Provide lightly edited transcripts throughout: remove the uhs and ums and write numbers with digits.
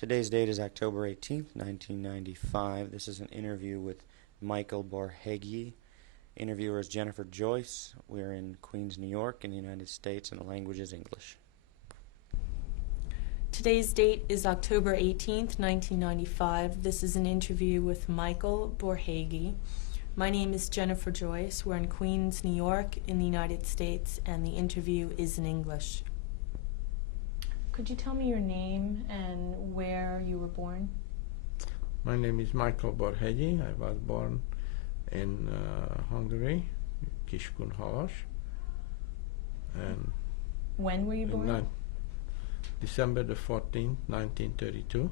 Today's date is October 18th, 1995. This is an interview with Michael Borhegyi. Interviewer is Jenifer Joyce. We're in Queens, New York, in the United States, and the language is English. Today's date is October 18th, 1995. This is an interview with Michael Borhegyi. My name is Jenifer Joyce. We're in Queens, New York, in the United States, and the interview is in English. Could you tell me your name and where you were born? My name is Michael Borhegyi. I was born in Hungary, Kiskunhalas. And when were you born? December the 14th, 1932.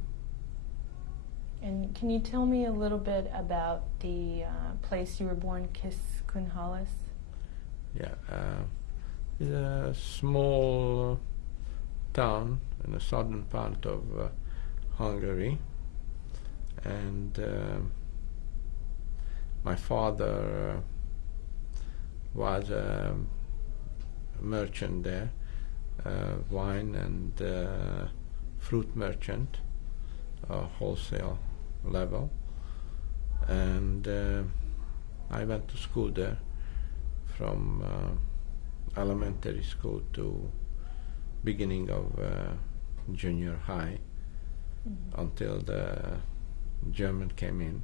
And can you tell me a little bit about the place you were born, Kiskunhalas? Yeah, it's a small town in the southern part of Hungary, and my father was a merchant there, wine and fruit merchant, wholesale level, and I went to school there from elementary school to beginning of junior high, until the German came in.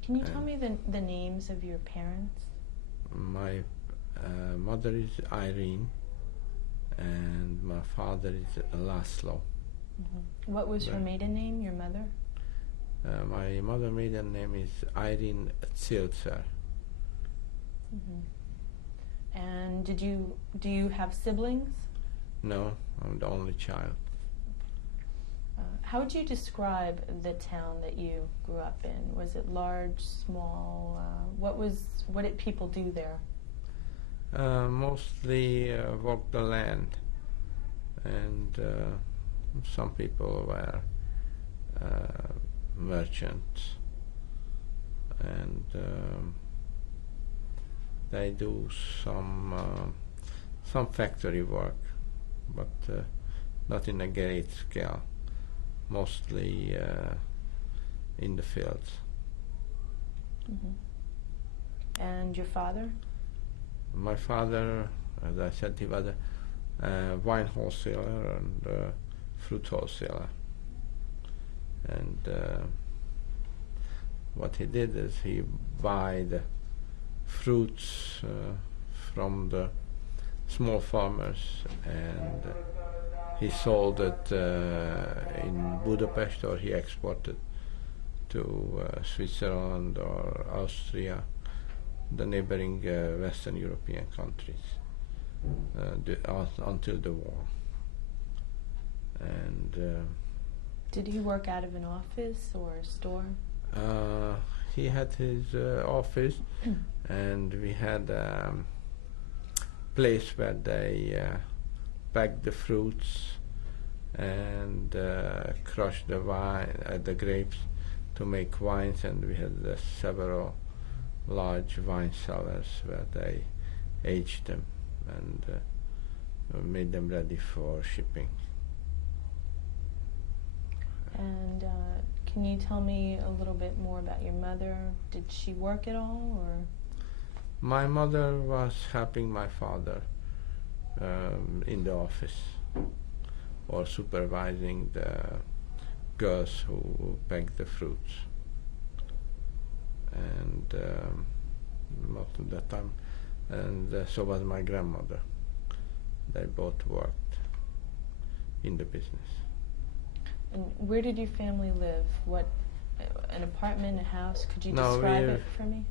Can you tell me the names of your parents? My mother is Irene, and my father is Laszlo. What was her maiden name, your mother? My mother's maiden name is Irene Giesser. And do you have siblings? No, I'm the only child. How would you describe the town that you grew up in? Was it large, small? What did people do there? Mostly work the land, and some people were merchants, and they do some factory work, but not in a great scale, mostly in the fields. And your father? My father, as I said, he was a wine wholesaler and fruit wholesaler. And what he did is he buy the fruits from the small farmers, and he sold it in Budapest, or he exported to Switzerland or Austria, the neighboring Western European countries, until the war. And did he work out of an office or a store? He had his office, and we had place where they packed the fruits and crushed the wine, the grapes to make wines, and we had several large wine cellars where they aged them and made them ready for shipping. And can you tell me a little bit more about your mother? Did she work at all, or? My mother was helping my father in the office, or supervising the girls who packed the fruits. And most of the time, and so was my grandmother. They both worked in the business. And where did your family live? What, an apartment, a house? Could you describe it for me?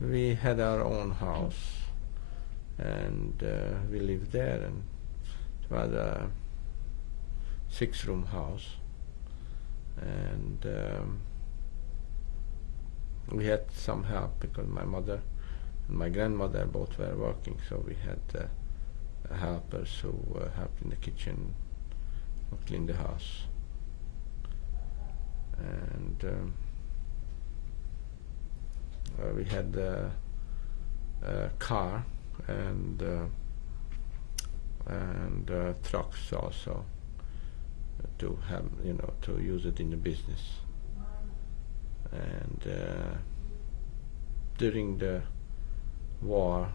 We had our own house, and we lived there, and it was a 6-room house, and we had some help because my mother and my grandmother both were working, so we had helpers who helped in the kitchen or clean the house. And we had a car and trucks also, to have, to use it in the business. And during the war,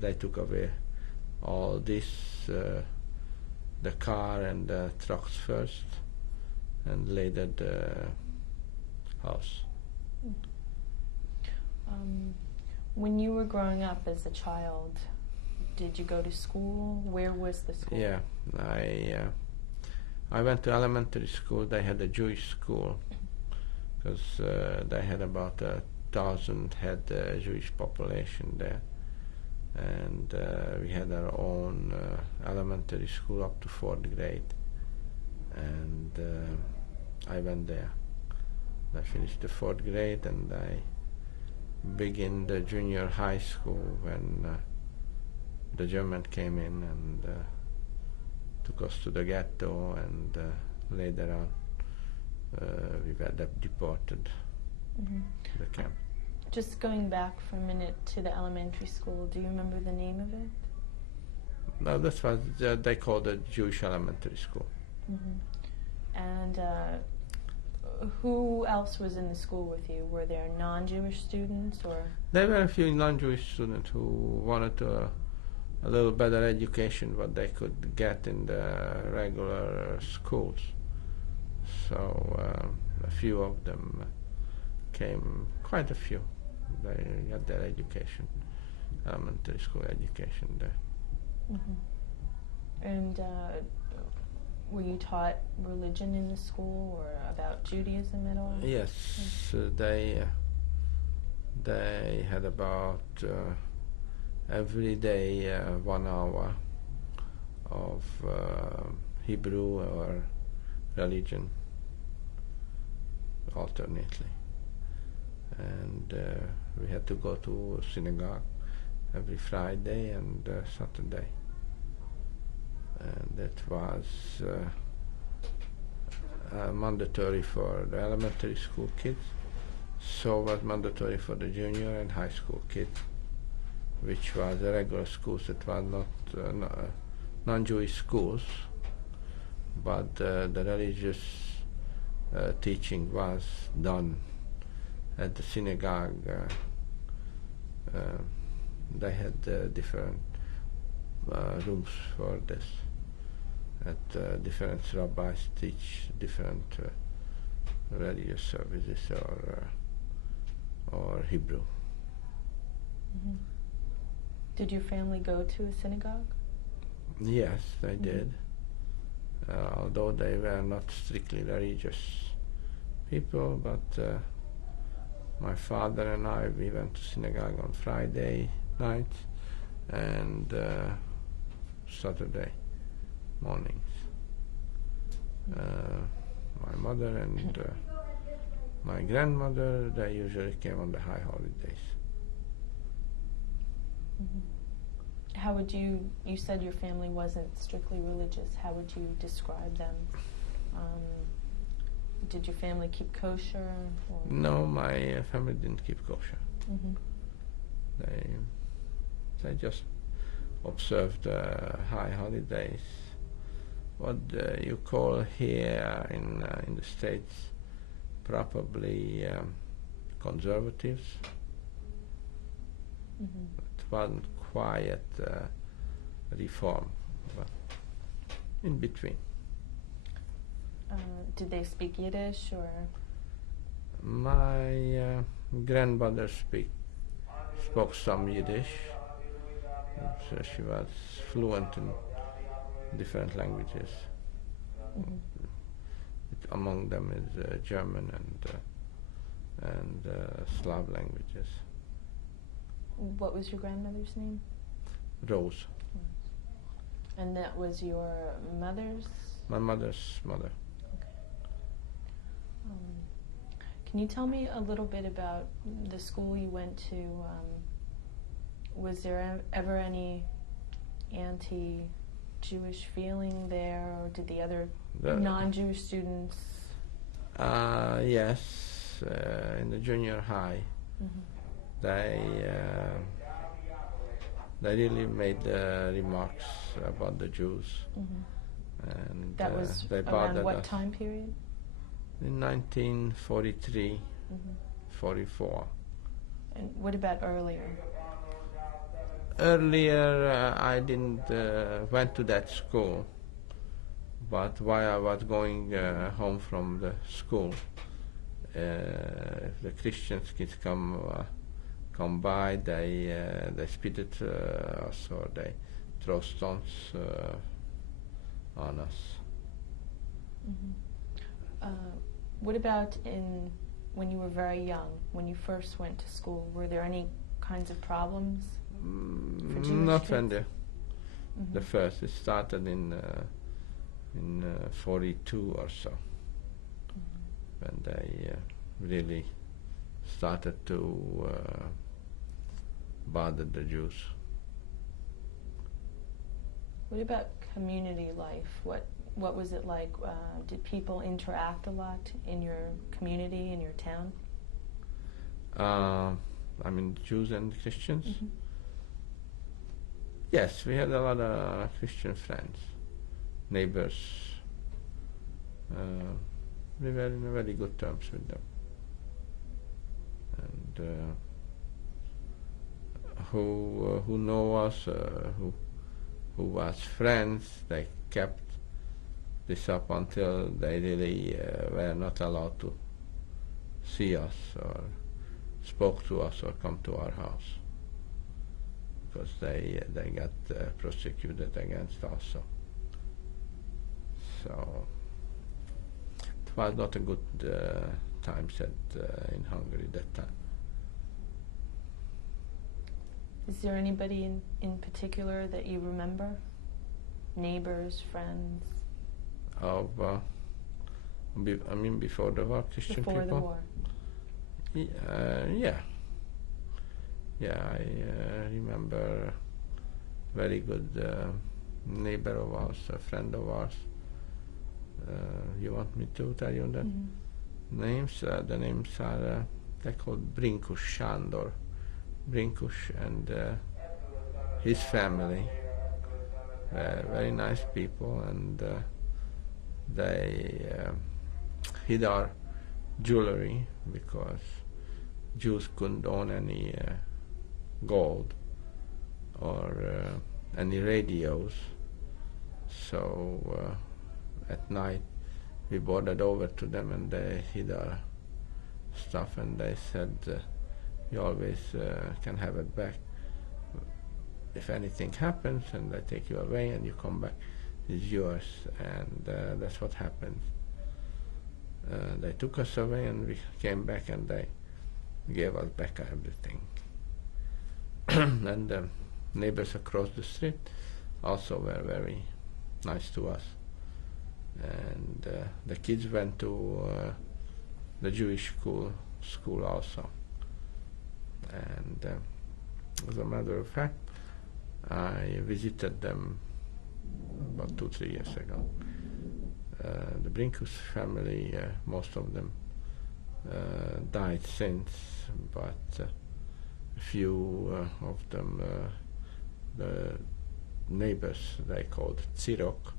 they took away all this, the car and the trucks first, and later the house. When you were growing up as a child, did you go to school? Where was the school? Yeah, I went to elementary school. They had a Jewish school because they had about 1,000 head Jewish population there, and we had our own elementary school up to 4th grade, and I went there. I finished the 4th grade and I began the junior high school when the German came in and took us to the ghetto, and later on we were deported to the camp. Just going back for a minute to the elementary school, do you remember the name of it? No, that's what they called the Jewish elementary school. And who else was in the school with you? Were there non-Jewish students, or? There were a few non-Jewish students who wanted a little better education what they could get in the regular schools. So a few of them came, quite a few. They got their education, elementary school education there. And were you taught religion in the school, or about Judaism at all? Yes, they had about every day 1 hour of Hebrew or religion alternately, and we had to go to synagogue every Friday and Saturday, and that was mandatory for the elementary school kids, so was mandatory for the junior and high school kids, which was a regular schools. It was not non-Jewish schools, but the religious teaching was done at the synagogue. They had different rooms for this. At different rabbis teach different religious services or Hebrew. Did your family go to a synagogue? Yes, they did. Although they were not strictly religious people, but my father and I, we went to synagogue on Friday night and Saturday mornings. My mother and my grandmother, they usually came on the high holidays. How would you said your family wasn't strictly religious, how would you describe them? Did your family keep kosher? Or? No, my family didn't keep kosher. They just observed high holidays. What you call here in the States probably conservatives. It wasn't quiet reform, but in between. Did they speak Yiddish, or? My grandmother spoke some Yiddish, so she was fluent in different languages. Among them is German and Slav languages. What was your grandmother's name? Rose. And that was your mother's? My mother's mother. Can you tell me a little bit about the school you went to? Was there ever any anti-Jewish feeling there, or did the other non-Jewish students? Yes, in the junior high, they really made remarks about the Jews, And That was they around bothered what us time period? in 1943, Mm-hmm. 44. And what about earlier? Earlier, I didn't went to that school, but while I was going home from the school, if the Christian kids come by, they spit at us or they throw stones on us. Mm-hmm. What about when you were very young, when you first went to school? Were there any kinds of problems for Jewish Not kids? when Mm-hmm. the first. It started in 42 or so, Mm-hmm. when they really started to bother the Jews. What about community life? What was it like? Did people interact a lot in your community, in your town? I mean, Jews and Christians? Mm-hmm. Yes, we had a lot of Christian friends, neighbors. We were in very good terms with them. And who know us, who was friends, they kept this up until they really were not allowed to see us or spoke to us or come to our house, because they got prosecuted against us. So it was not a good time set in Hungary that time. Is there anybody in particular that you remember? Neighbors, friends? I mean, before the war, Christian Before people? the war? Yeah. I remember very good neighbor of ours, a friend of ours. You want me to tell you the Mm-hmm. names? The names are, they're called Brinkus Sándor. Brinkus and his family. Very nice people, and they hid our jewelry because Jews couldn't own any gold or any radios. So at night we boarded over to them and they hid our stuff, and they said, you always can have it back. If anything happens and they take you away and you come back, it's yours. And that's what happened. They took us away and we came back and they gave us back everything. And the neighbors across the street also were very nice to us. And the kids went to the Jewish school also. And as a matter of fact, I visited them about 2-3 years ago. The Brinkus family, most of them died since, but a few of them, the neighbors, they called Tsirok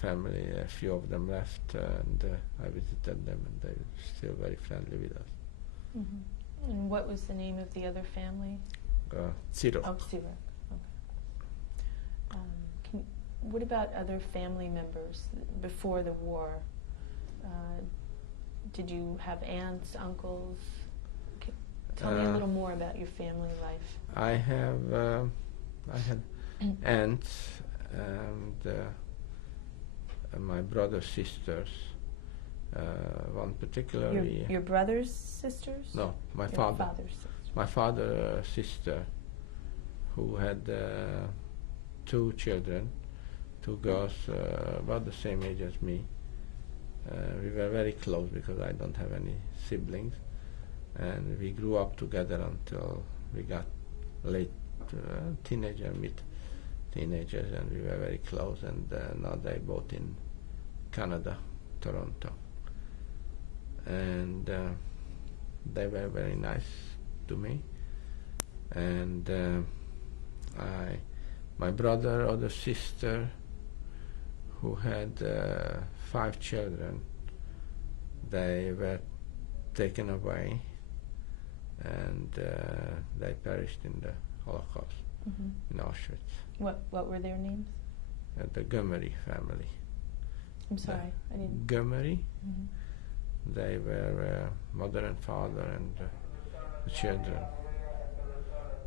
family, a few of them left, and I visited them, and they're still very friendly with us. Mm-hmm. And what was the name of the other family? Tsirok. Oh, Tsirok. Okay. What about other family members before the war? Did you have aunts, uncles? Tell me a little more about your family life. I had aunts and my brother's sisters. One particularly. Your brother's sisters? No, my Your father. father's sisters. My father's sister, who had 2 children, 2 girls about the same age as me. We were very close because I don't have any siblings, and we grew up together until we got late teenager, mid-teenagers, and we were very close, and now they're both in Canada, Toronto. And they were very nice to me. And my brother or the sister, who had 5 children. They were taken away, and they perished in the Holocaust in Auschwitz. What were their names? The Gömöri family. I'm sorry, I didn't. Gömöri. They were mother and father and the children.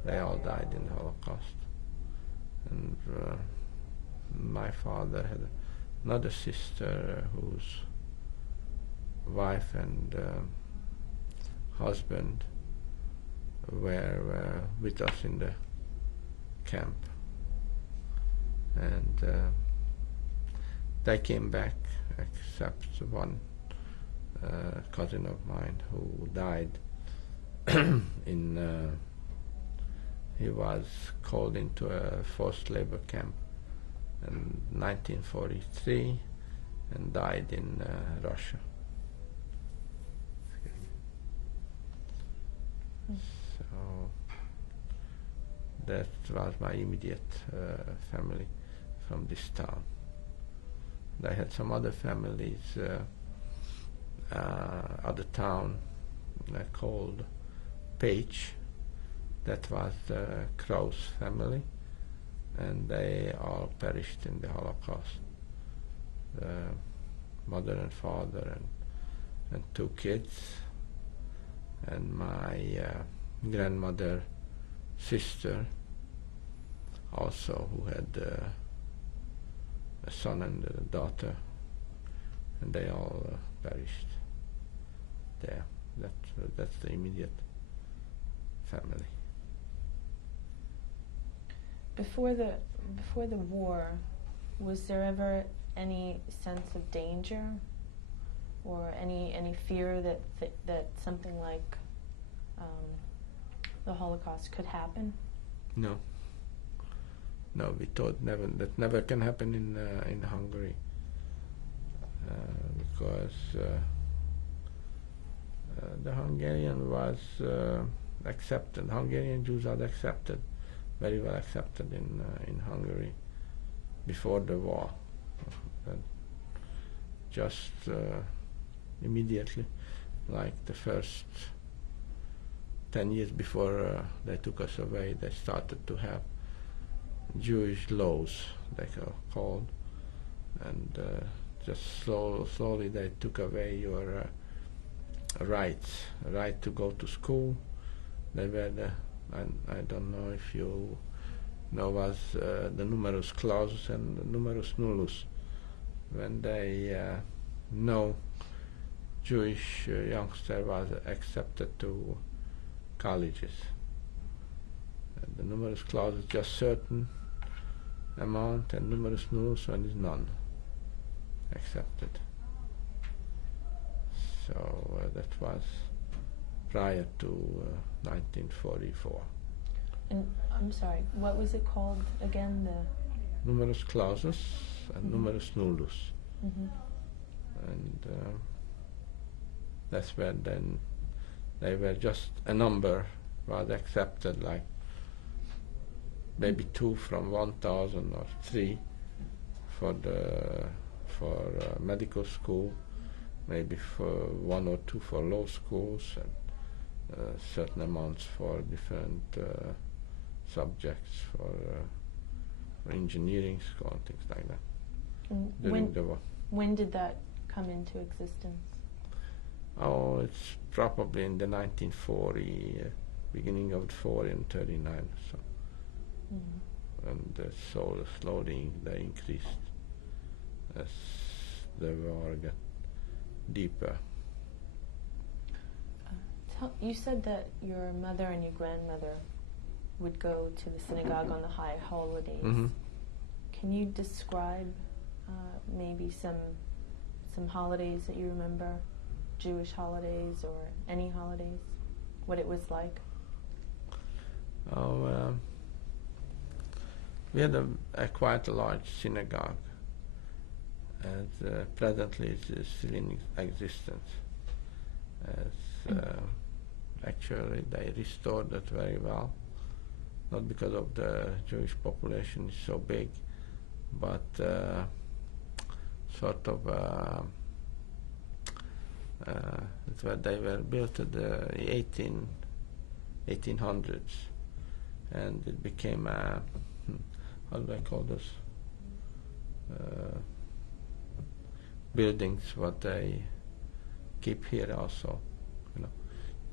They all died in the Holocaust. And my father had another sister whose wife and husband were with us in the camp. And they came back, except one cousin of mine who died he was called into a forced labor camp in 1943 and died in Russia. So that was my immediate family from this town. I had some other families, other town called Page. That was the Kraus family, and they all perished in the Holocaust. Mother and father and 2 kids, and my grandmother, sister, also, who had a son and a daughter, and they all perished there. That's the immediate family. Before the war, was there ever any sense of danger, or any fear that something like the Holocaust could happen? No, we thought that never can happen in Hungary, because the Hungarian was accepted. Hungarian Jews are accepted, very well accepted in Hungary before the war. Just immediately, like the first 10 years before they took us away, they started to have Jewish laws, they are called, and just slowly they took away your rights, right to go to school. They were I don't know if you know, was the numerus clausus and the numerus nullus. When they no Jewish youngster was accepted to colleges. And the numerus clausus is just certain amount, and numerus nullus one is none accepted. So that was prior to 1944. And I'm sorry, what was it called again? The Numerus clausus and numerus nullus. And that's where then they were just a number was accepted, like maybe 2 from 1,000 or 3 for medical school, maybe for 1 or 2 for law schools, and certain amounts for different subjects for engineering school and things like that. During the war. When did that come into existence? Oh, it's probably in the 1940, beginning of 40 and 39 or so. And so slowly they increased as the war got deeper. You said that your mother and your grandmother would go to the synagogue on the high holidays. Can you describe maybe some holidays that you remember, Jewish holidays or any holidays, what it was like? We had quite a large synagogue, and presently it's still in existence. Actually, they restored it very well, not because of the Jewish population is so big, but sort of they were built in the 1800s, and it became a how do I call those buildings what they keep here also, you know,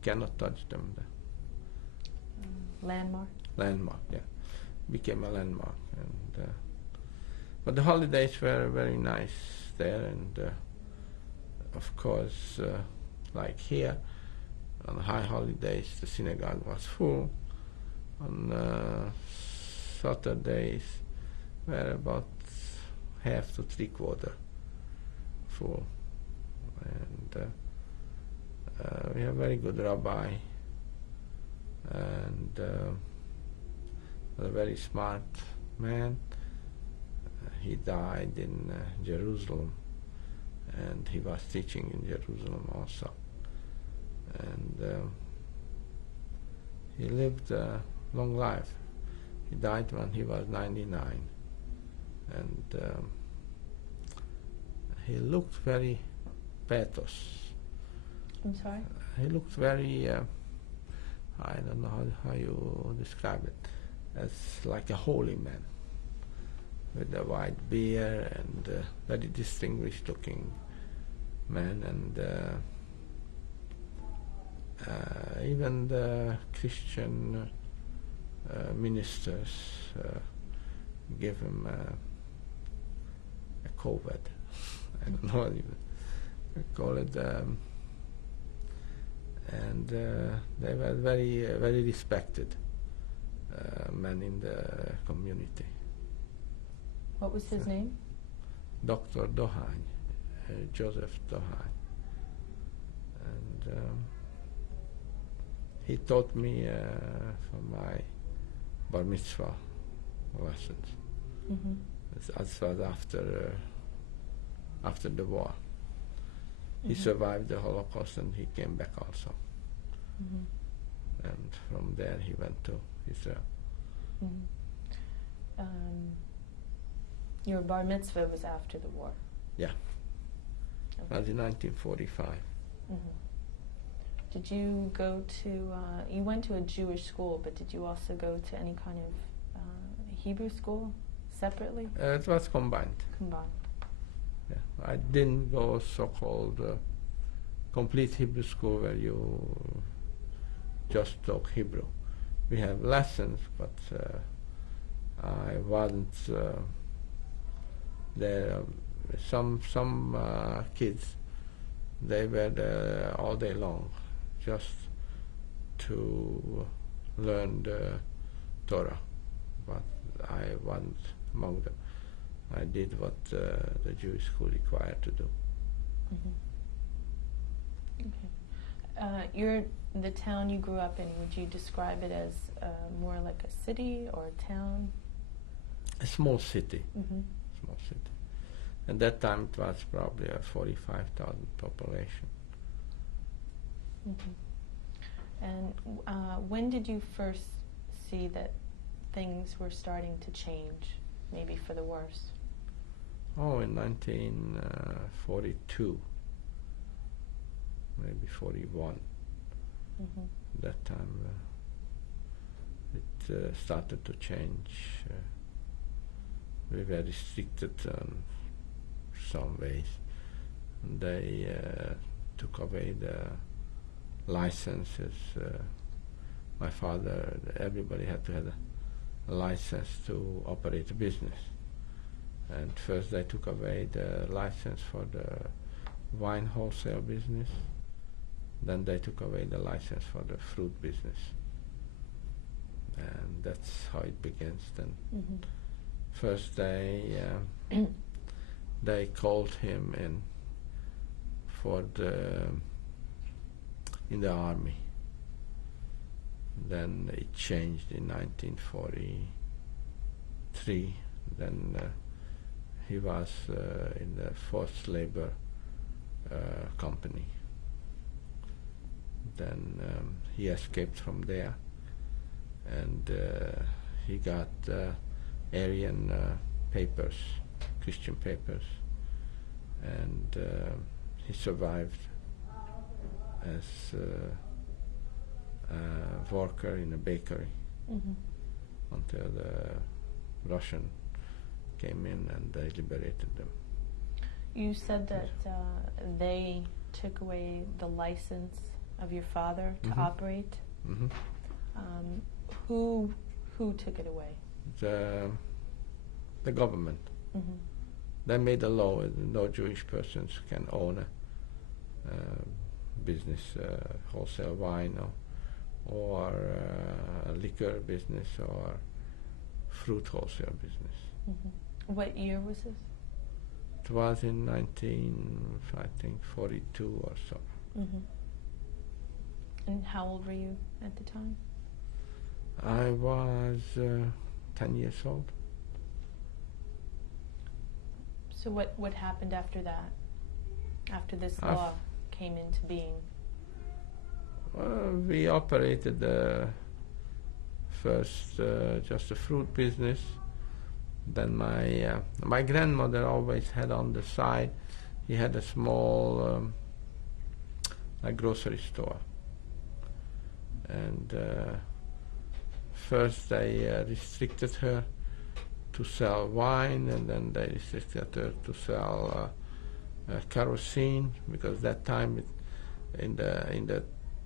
cannot touch them. Landmark? Landmark, yeah, became a landmark. And but the holidays were very nice there, and of course, like here, on high holidays, the synagogue was full. On Saturdays, were about half to three-quarter full. And we have very good rabbi, and a very smart man. He died in Jerusalem, and he was teaching in Jerusalem also. And he lived a long life. He died when he was 99. And he looked very pathos. I'm sorry? He looked very, I don't know how you describe it, as like a holy man, with a white beard and very distinguished looking man. And even the Christian ministers give him a covet. I don't know what you call it. And they were very respected men in the community. What was his name? Dr. Dohány, Joseph Dohány. And he taught me for my bar mitzvah lessons. Mm-hmm. That was after the war. He Mm-hmm. survived the Holocaust, and he came back also. Mm-hmm. And from there he went to Israel. Mm-hmm. Your bar mitzvah was after the war? Yeah. Okay. That was in 1945. Mm-hmm. Did you go to, you went to a Jewish school, but did you also go to any kind of Hebrew school separately? It was combined. Combined. Yeah. I didn't go so-called complete Hebrew school where you just talk Hebrew. We have lessons, but I wasn't there. Some kids, they were there all day long just to learn the Torah, but I wasn't among them. I did what the Jewish school required to do. Mm-hmm. Okay. The town you grew up in, would you describe it as more like a city or a town? A small city. Mm-hmm. Small city. At that time it was probably a 45,000 population. Mm-hmm. And when did you first see that things were starting to change, maybe for the worse? Oh, in 1942, maybe 41. Mm-hmm. That time it started to change. We were restricted in some ways. They took away the licenses. My father, everybody had to have a license to operate a business. And first they took away the license for the wine wholesale business. Then they took away the license for the fruit business. And that's how it begins then. Mm-hmm. First they called him in for in the army. Then it changed in 1943. Then he was in the forced labor company. Then he escaped from there, and he got Aryan papers, Christian papers, and he survived as a worker in a bakery until the Russian came in and they liberated them. You said that they took away the license of your father to operate. Who took it away? The government. They made a law that no Jewish persons can own a business, wholesale wine or a liquor business or fruit wholesale business. What year was this? It was in 1942 or so. And how old were you at the time? I was 10 years old. So what happened after that? After this law came into being? We operated first just a fruit business. Then my grandmother always had on the side, he had a small grocery store. And first they restricted her to sell wine, and then they restricted her to sell kerosene, because that time in the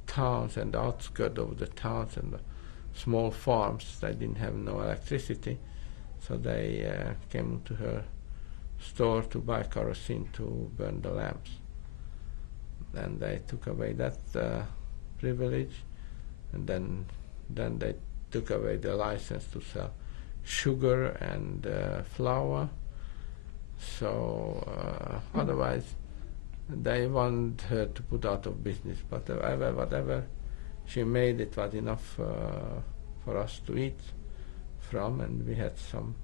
towns and the outskirts of the towns and the small farms, they didn't have no electricity, so they came to her store to buy kerosene to burn the lamps. And they took away that privilege, and then they took away the license to sell sugar and flour. So otherwise they wanted her to put out of business, but whatever she made, it was enough for us to eat from, and we had some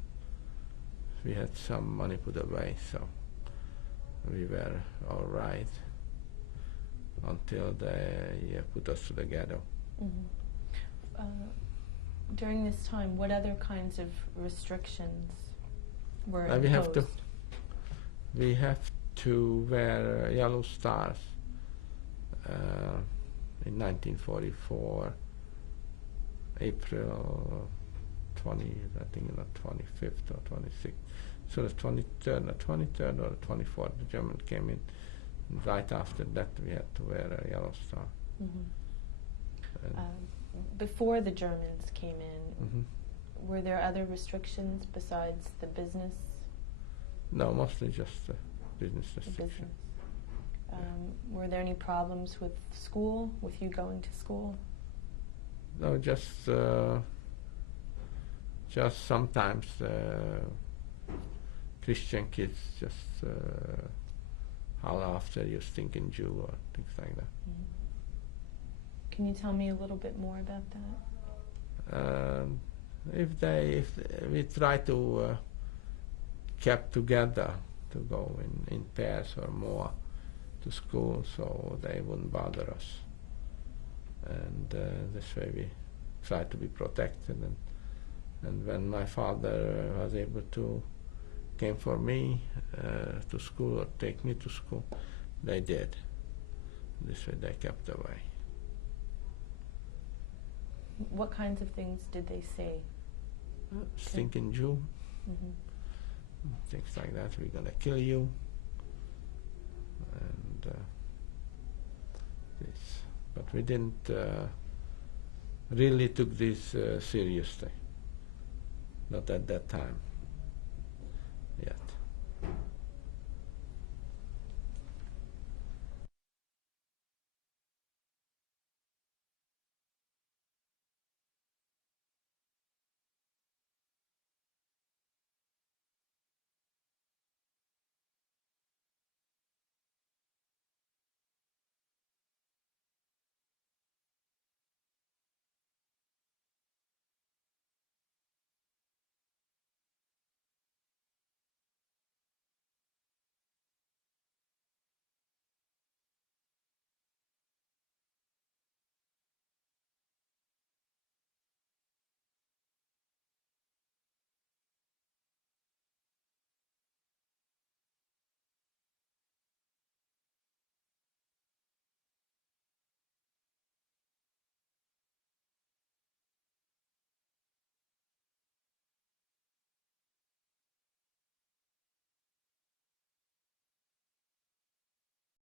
money put away, so we were all right until they put us to the ghetto. During this time, what other kinds of restrictions were imposed? We have to wear yellow stars in 1944, April 20, I think the 25th or 26th. So the 23rd or the 24th, the German came in. And right after that, we had to wear a yellow star. Before the Germans came in, were there other restrictions besides the business? No, mostly just business restriction. Were there any problems with school, with you going to school? No, just sometimes Christian kids just holler after you stinking Jew or things like that. Can you tell me a little bit more about that? If we try to keep together to go in pairs or more to school, so they wouldn't bother us. And this way we try to be protected. And when my father was able to came for me to school or take me to school, they did. This way they kept away. What kinds of things did they say? Stinking Jew, things like that. We're gonna kill you, and this. But we didn't really took this seriously. Not at that time.